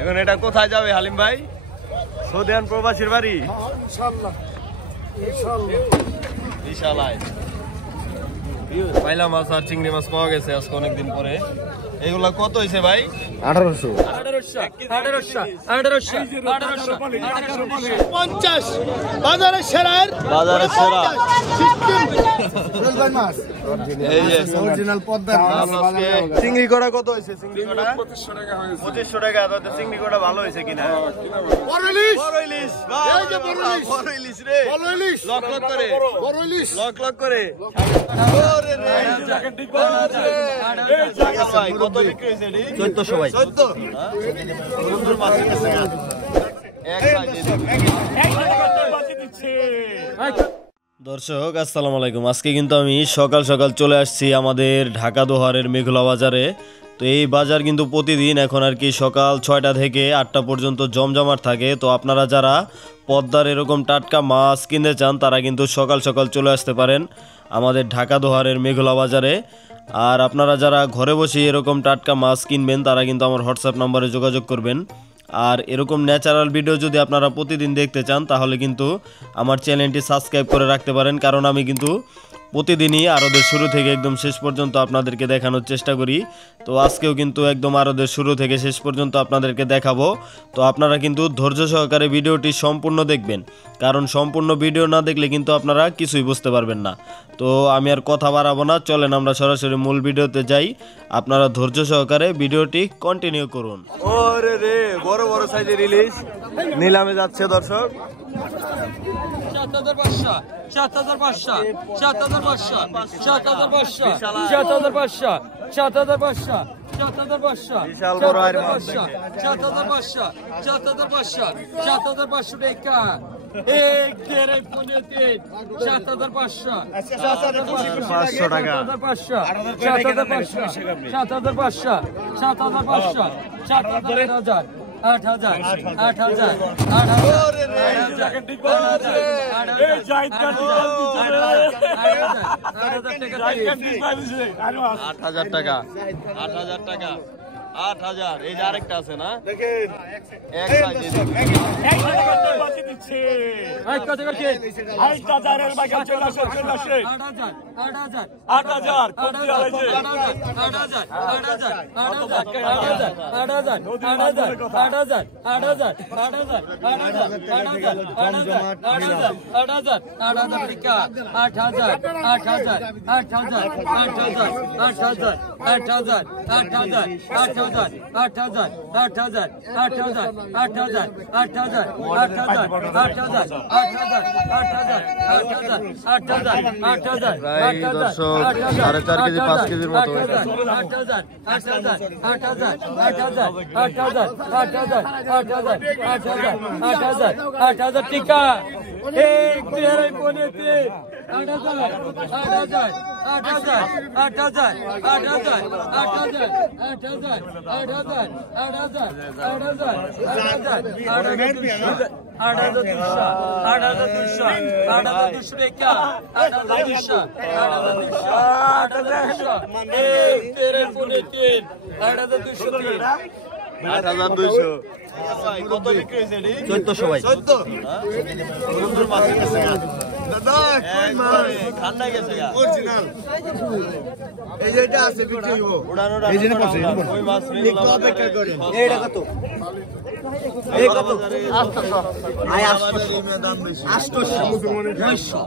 এখন এটা কোথায় যাবে হালিম ভাই? সৌদিয়ান প্রবাসীর বাড়ি ইনশাআল্লাহ ইনশাআল্লাহ। পয়লা মাছ আর চিংড়ি মাছ পাওয়া গেছে আজকে অনেকদিন পরে। এগুলা কত হয়েছে ভাই? 1800 50 বাজারের সেরা মাছ এই যে অরিজিনাল পদ্মার মাছ। চিংড়ি কড়া কত হয়েছে? চিংড়ি কড়া 2500 টাকা। তাতে চিংড়ি কড়া ভালো হয়েছে কিনা? বড় ইলিশ বড় ইলিশ, এই যে বড় ইলিশ। বড় ইলিশ রে, বড় ইলিশ লক লক করে, বড় ইলিশ লক লক করে। ওরে রে ভাই কত বিক্রি হয়েছে এটি? 1400 ভাই। 14 সুন্দর মাছ হয়েছে গা। এক সাইজে দর্শক আসসালামু আলাইকুম। আজকে কিন্তু আমি সকাল সকাল চলে আসছি আমাদের ঢাকা দোহারের মেঘলা বাজারে। তো এই বাজার কিন্তু প্রতিদিন এখন আর কি সকাল 6টা থেকে 8টা পর্যন্ত জমজমাট থাকে। তো আপনারা যারা পদ্মার এরকম টাটকা মাছ কিনতে চান তারা কিন্তু সকাল সকাল চলে আসতে পারেন আমাদের ঢাকা দোহারের মেঘলা বাজারে। আর আপনারা যারা ঘরে বসে এরকম টাটকা মাছ কিনবেন তারা কিন্তু আমার হোয়াটসঅ্যাপ নম্বরে যোগাযোগ করবেন। আর এরকম ন্যাচারাল ভিডিও যদি আপনারা প্রতিদিন দেখতে চান তাহলে কিন্তু আমার চ্যানেলটি সাবস্ক্রাইব করে রাখতে পারেন, কারণ আমি কিন্তু প্রতিদিনই আরদের শুরু থেকে একদম শেষ পর্যন্ত আপনাদেরকে দেখানোর চেষ্টা করি। তো আজকেও কিন্তু একদম আরদের শুরু থেকে শেষ পর্যন্ত আপনাদেরকে দেখাবো। তো আপনারা কিন্তু ধৈর্য সহকারে ভিডিওটি সম্পূর্ণ দেখবেন, কারণ সম্পূর্ণ ভিডিও না দেখলে কিন্তু আপনারা কিছুই বুঝতে পারবেন না। তো আমি আর কথা বাড়াবো না, চলেন আমরা সরাসরি মূল ভিডিওতে যাই। আপনারা ধৈর্য সহকারে ভিডিওটি কন্টিনিউ করুন। ওরে রে বড় বড় সাইজের ইলিশ নিলামে যাচ্ছে দর্শক। 7500 7500 7500 7500 7500 7500 7500 বিশাল বড় আর মাছ 7500 7500 7500 টাকা এক দেড় পনেরো তিন 7500 500 টাকা 7500 7500 7500 7000 8000 8000 8000 টাকা 8000 টাকা 8000। এই যে আরেকটা আছে না, দেখেন এক সাইজে সাড়ে 4 কেজি 5 কেজির মতো। 8000 টিকা এক দেড় পনেরো তিন 8000 8000 8000 8000 8000 8000 8000 8000 8000 কত বিক্রি হয়েছে এটি? 1400 ভাই। 14 সুন্দর মাছ হয়েছে গা। দাদা কই মাছ ঠান্ডা গেছে গা। অরিজিনাল এই যে এটা আছে বিক্রি হইবো উড়ানোটা এই জন্য পড়ছে ওই মাছ একটু অপেক্ষা করেন। এইটা কত? এই কত? 800 আয় আমাদের এই দাম বেশি। 800 900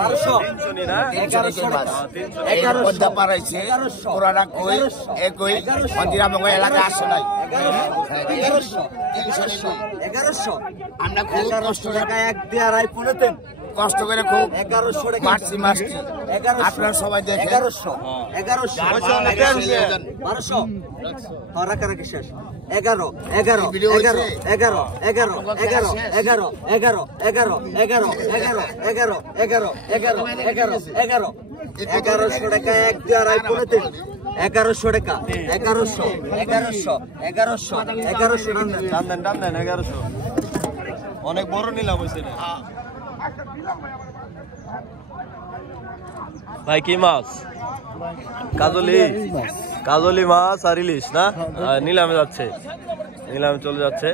1200 300 না 1100 মাছ 1100 পদ্মা পারাইছে পুরানা কই একই মন্দিরামঙ্গ এলাকা আসে নাই 1100 আমরা খুব কষ্ট টাকা এক দিয়ে আড়াই পুনেতেন কষ্ট করে খুব 1100 টাকা মারছি মাছটি 1100 আপনারা সবাই দেখেন 1100 1200 রাখা শেষ 11 11 11 11 11 11 11 11 11 11 11 11 11 টাকা এক দিয়ে আড়াই পুনেতেন 1100 টাকা 1100 টান দেন 1100 অনেক বড় নিলাম হইছে না ভাই কি মাছ কাজলি মাছ আর ইলিশ না নিলামে যাচ্ছে নিলামে চলে যাচ্ছে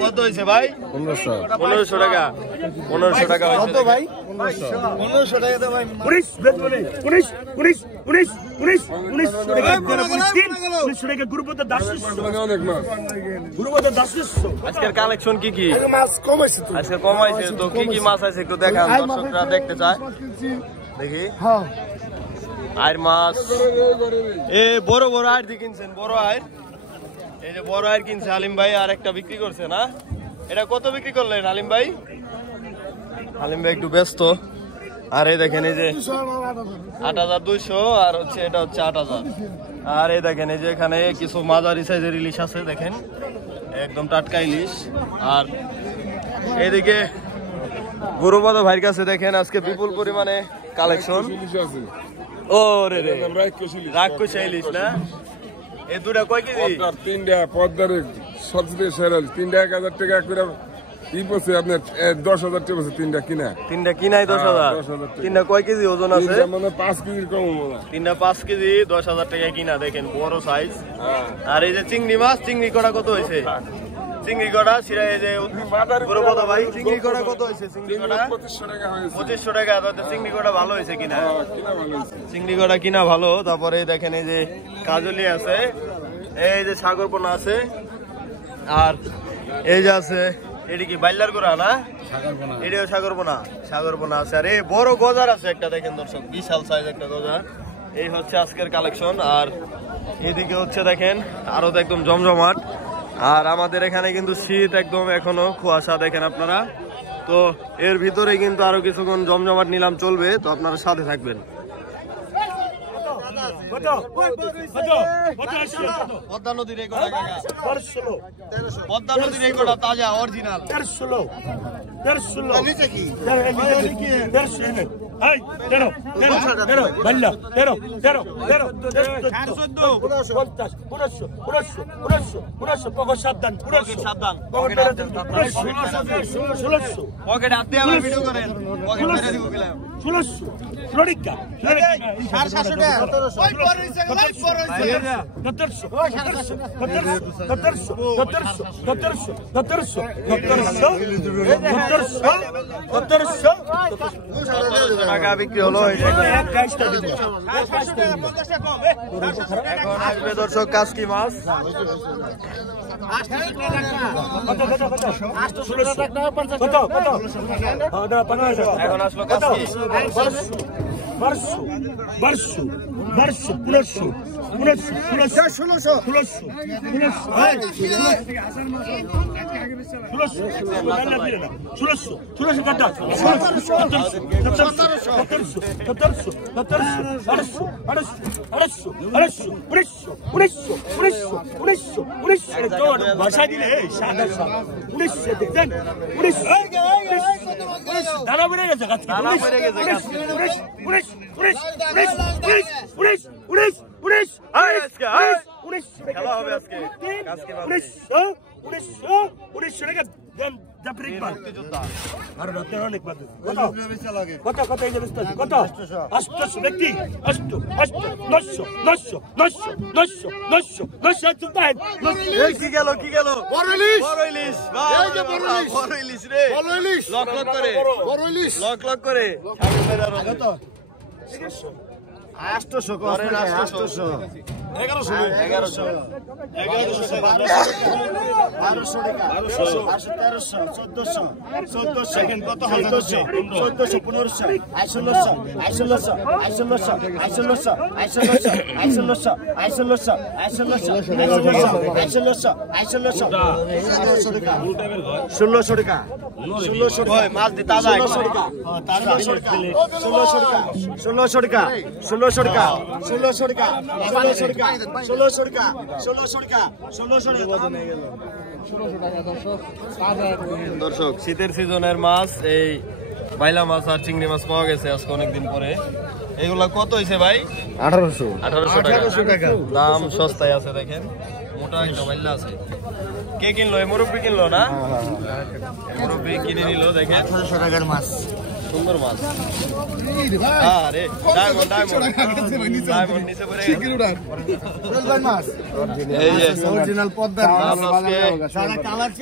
কত হয়েছে ভাই 1500 টাকা 1500 টাকা কত ভাই 1500 টাকা তো ভাই 19 টাকা গুরুপদ দাস আজকের কালেকশন কি কি মাছ কমাইছে তো আজকে কমাইছে তো কি কি মাছ আছে একটু দেখান দর্শকরা দেখতে চায় দেখি হ্যাঁ আর মাছ এ বড় বড় আর দি কিনছেন বড় আর এই যে বড় আর কিনছে আলিম ভাই আর একটা বিক্রি করছে না এটা কত বিক্রি করলেন আলিম ভাই একটু ব্যস্ত আর এই দেখেন এই যে 8200 আর হচ্ছে এটা হচ্ছে 8000 আর এই দেখেন এই যে এখানে কিছু মাঝারি সাইজের ইলিশ আছে দেখেন একদম টাটকা ইলিশ আর এইদিকে গুরুপদ ভাইয়ের কাছে দেখেন আজকে বিপুল পরিমাণে কালেকশন ও রে রে রাক্ষস ইলিশ না এই দুটা কয় কেজি তিনটা পদ্মার সবচেয়ে সেরা 1000 টাকা করে ই বসে আপনার 10,000 টাকা বসে তিনটা কিনাই 10,000 তিনটা কয় কেজি ওজন আছে মানে 5 কেজি কম তিনটা 5 কেজি 10,000 টাকা কিনা দেখেন বড় সাইজ আর এই যে চিংড়ি মাছ চিংড়ি কড়া কত হয়েছে চিংড়ি কড়া সিরা এই যে গুরুপদ ভাই চিংড়ি কড়া কত হয়েছে চিংড়ি কড়া 2500 টাকা তো চিংড়ি কড়া ভালো হয়েছে কিনা চিংড়ি কড়া কিনা ভালো তারপরে দেখেন এই যে কাজলি আছে এই যে সাগরপোনা আছে আর এই যে আছে এটি কি বাইলার গোড়া না এটিও সাগরপোনা আছে আর এই বড় গজার আছে একটা দেখেন দর্শক বিশাল সাইজ একটা গজার এই হচ্ছে আজকের কালেকশন আর এইদিকে হচ্ছে দেখেন আরো তো একদম জমজমাট আর আমাদের এখানে কিন্তু শীত একদম এখনো কুয়াশা দেখেন আপনারা তো এর ভিতরে কিন্তু আরো কিছুক্ষণ জমজমাট নিলাম চলবে তো আপনারা সাথে থাকবেন পদ্মা নদীর এই গোটা কাকা পদ্মা নদীর এই গোটা তাজা অরিজিনাল 13 নিচে কি 1700 টাকা বিক্রি হলো এখন আসবে দর্শক কাসকি মাছ এখন আসলো কাসকি ভাষা দিলে দানা বেড়ে গেছে দর্শক শীতের সিজনের মাছ এই বাইলা মাছ আর চিংড়ি মাছ পাওয়া গেছে আজকে অনেকদিন পরে। এগুলা কত হয়েছে ভাই? 1800 টাকা। দাম সস্তায় আছে, দেখেন মোটা একটা বাইলা আছে। কে কিনলো? এই মুরব্বী কিনলো না? মুরব্বী কিনে নিল। দেখেন 1800 টাকার মাছ, সুন্দর মাছ। আরে ডায়মন্ড নিচে পড়ে গেছে। এই যে অরিজিনাল পদ্মার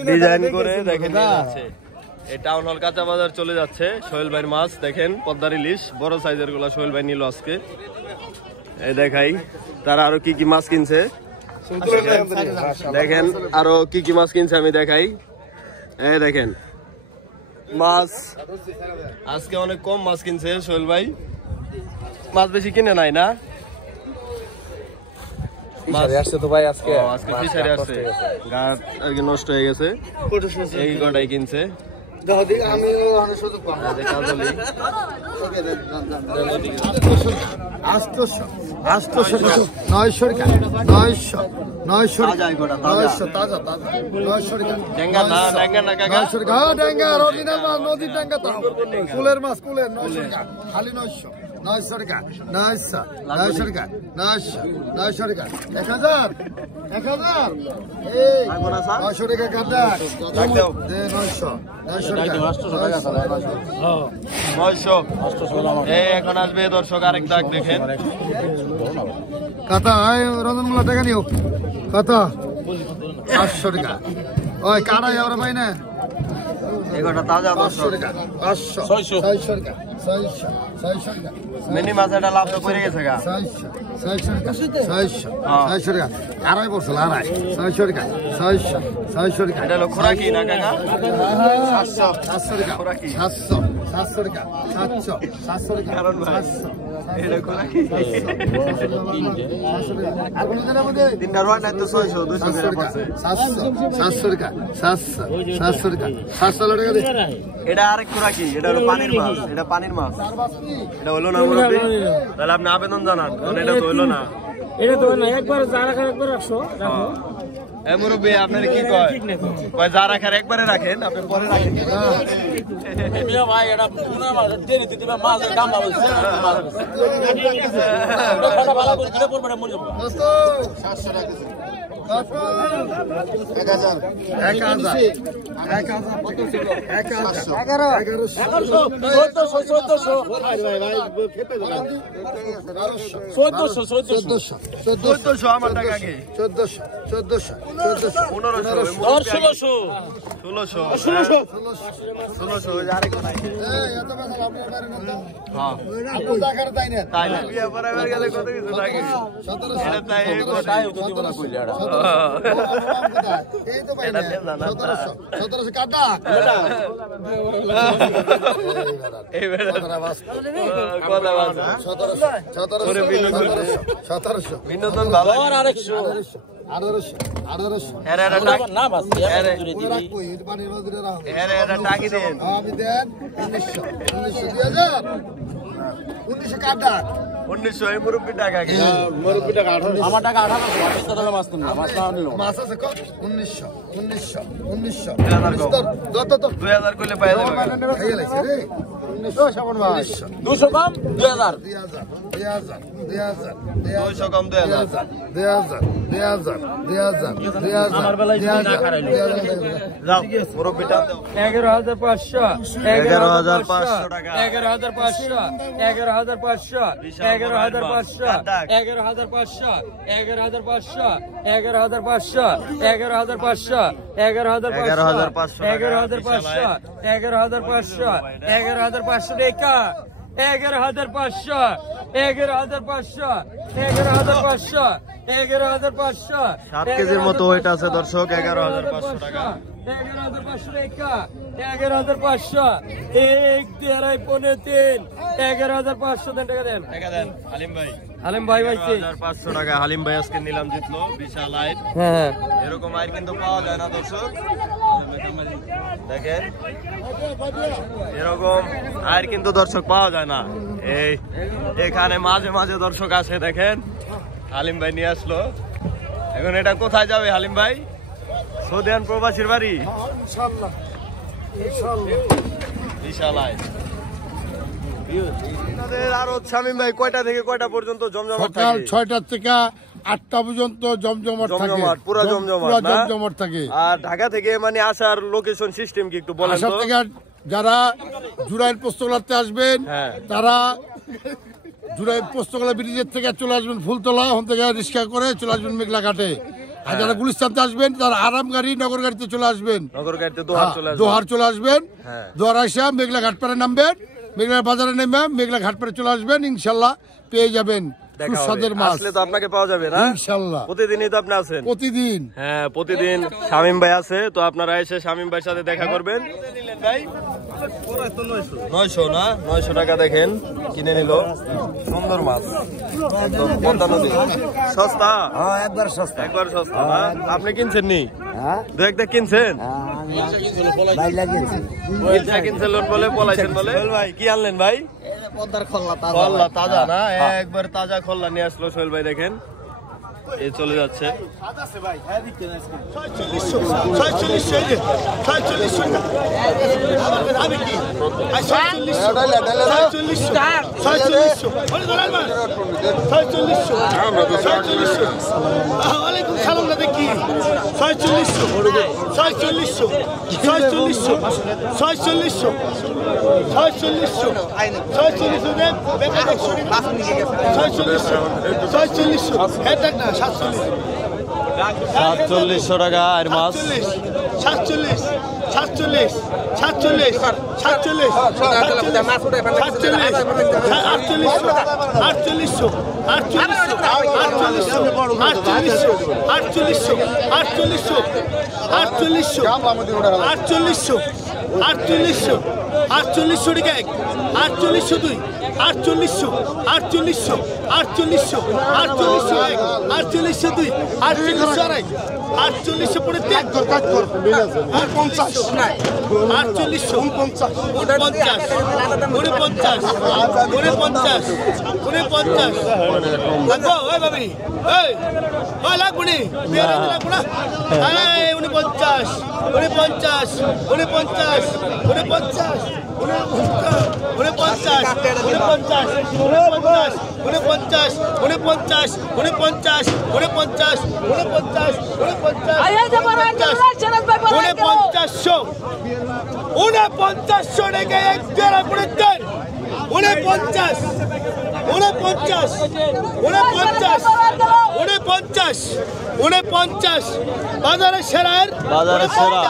ডিজাইন করে দেখেন নিয়ে যাচ্ছে। এই টাউন হল কাঁচা বাজার চলে যাচ্ছে। সোহেল ভাইয়ের মাছ দেখেন, পদ্মার ইলিশ বড় সাইজের গুলা সোহেল ভাই নিল আজকে। এই দেখাই তারা আরো কি কি মাছ কিনছে, দেখেন আরো কি কি মাছ কিনছে আমি দেখাই। এই দেখেন মাছ আজকে অনেক কম মাছ কিনছে সোহেল ভাই, মাছ বেশি কিনে নাই না? আসছে তো ভাই আজকে ফিশারি আসছে, গাছ আর কি নষ্ট হয়ে গেছে, এই কটাই কিনছে। আমি সুযোগ পাবো 900 টাকা 900 তাজা 900 টাকা ডেঙ্গা না কাকা, 900 টাকা। হ্যাঁ ডেঙ্গা অরিজিনাল মাছ, নদীর ডেঙ্গা তো কুলের মাছ, কুলের 900 টাকা খালি 900 টাকা 900 টাকা 900 টাকা 1000 এই 900 টাকা কাটা দে 900 টাকা 900। এই এখন আসবে দর্শক আরেক দাগ দেখেন। কাটা রঞ্জনমূলা টাকা নিও কাটা 500 টাকা। ওই কাটাই আমরা পাই না এগুলো তাজা 500 টাকা 500 600 টাকা 600 টাকা মিনি মাছ এটা লাভ তো পড়ে গেছে গা। 600 টাকা 600 টাকা আড়াই বছর আড়াই 600 টাকা 600 টাকা। এটা হলো খোরাকি না কাকা? 700 টাকা 700 টাকা 700 টাকা কারণ ভাই এটা খোরাকি আর কোন দিনের মধ্যে তিনটা রয় নাই তো 600 200 টাকা পড়ছে। 700 টাকা 700 টাকা 700 টাকা দে। এটা আরেক খোরাকি, এটা হলো পানির মাছ, এটা পানির মাছ। এটা হলো না মুরব্বি? তাহলে আপনি আবেদন জানান, কারণ এটা তো হলো না। এটা তো না, একবার যা রাখার একবার রাখছো রাখো। এই মুরব্বি আপনার কি কয়? কয় যা রাখার একবারে রাখেন, আপনি পরে রাখেন। মিয়া ভাই এটা কোন মাছ দেরি দিতে মাছের দাম বলছে মাছ এটা ভালো করে দিলে পড়বে মরে যাবে। দোস্ত 700 টাকা 1000 কত ছিল? 1400 আমার টাকা কি? 1400 1600 আরেক নাই। হ্যাঁ তাই না বিয়ে পড়াবার গেলে কত কিছু লাগে। এটা তাই এই কথাই তো দিব না কইলা এই তো পাই না 1700 কাটা এই বেটা কথা বল 1700 বিনোদন ভালো আর আরেকশো 1800 এরা না বাস পানির মধ্যে রাখো এরা টাকি দেন আমি দেন 1900 2000 কাটা 1900 এই মুরব্বি টাকা কি আমার টাকা 1800 মাছ কিনলাম মাছ না নিল মাছ আছে কত 1900 2000 করলে পাই যাবে খাইয়ে লাইছে রে 1900 শাবান ভাই 200 কম 2000 200 কম 2000 আমার বেলায় যদি না খারাইলো যাও মুরব্বিটা 11,500 11,500 টাকা 11,500 11,500 11,500 11,500 11,500 11,500 11,500 11,500 11,500 11,500 টাকা 11,500 11,500 11,500 11,500 7 কেজির মতো ওয়েট আছে দর্শক 11,500 টাকা 11,500 টাকা 11,500 1 2 পনে 3 11,500 টাকা দেন টাকা দেন হালিম ভাই ভাই ভাইছে 11,500 টাকা হালিম ভাই আজকে নিলাম জিতলো বিশাল আইট হ্যাঁ এরকম আইট কিন্তু পাওয়া যায় না দর্শক দেখেন এরকম আইট কিন্তু দর্শক পাওয়া যায় না এই এখানে মাঝে মাঝে দর্শক আসে দেখেন হালিম ভাই নিয়ে আসলো এখন এটা কোথায় যাবে হালিম ভাই সৌদিয়ান প্রবাসীর বাড়ি ইনশাআল্লাহ বিশাল আইট আরো শামীম ভাই কয়টা থেকে কয়টা পর্যন্ত জমজমাট সকাল থাকে 6টা থেকে 8টা পর্যন্ত জমজমাট থাকে জমজমাট, পুরা জমজমাট পুরা না? জমজমাট থাকে আর ঢাকা থেকে মানে আসার লোকেশন সিস্টেম কি একটু বলেন আসার তো থেকে যারা জুরাইল পোস্তগোলাতে আসবেন হ্যাঁ। তারা জুরাইল পোস্তগোলা ব্রিজের থেকে চলে আসবেন ফুলতলা ওখান থেকে রিক্সা করে চলে আসবেন মেঘলা ঘাটে আর যারা গুলিস্তানতে আসবেন তারা আরাম গাড়ি নগর গাড়িতে চলে আসবেন নগর গাড়িতে দোহার চলে আসবে দোহার চলে আসবেন হ্যাঁ। দোহার আসা মেঘলা ঘাট পাড়ে নামবেন মেঘলা বাজারে নেমে মেঘলা ঘাট পাড়ে চলে আসবেন ইনশাল্লাহ পেয়ে যাবেন দেখা হবে। সুস্বাদের মাছ আসলে তো আপনাকে পাওয়া যাবে না ইনশাল্লাহ প্রতিদিনই তো আপনি আছেন প্রতিদিন হ্যাঁ প্রতিদিন শামীম ভাই আছে তো আপনারা এসে শামীম ভাইয়ের সাথে দেখা করবেন 900 না 900 টাকা দেখেন কিনে নিল সুন্দর মাছ একদম পদ্মা নদী সস্তা একবার সস্তা একবার সস্তা না আপনি কিনছেন নি দু একটা কিনছেন ভাই লাগিয়েছে ইলশা কিনছেন লোন বলে পলাইছেন বলে ভাই কি আনলেন ভাই পদ্মার খল্লা খল্লা তাজা না একবার তাজা খল্লা নিয়ে আসলো সোহেল ভাই দেখেন এই চলে যাচ্ছে $47 টাকা আর মাছ 49 বাজারের সেরা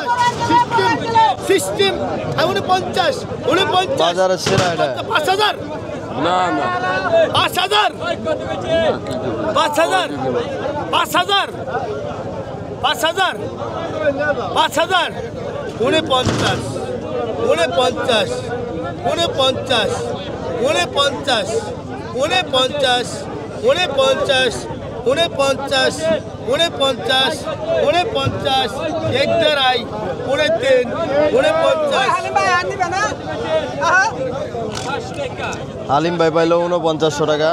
সিস্টেম 49 বাজারের সেরা এটা 5000 না না 5000 5000 5,000 5,000 5,000 49 49 49 49 49 49 49 49 49 এক দেড়াই 49 49 হালিম ভাই পাইলো 4900 টাকা।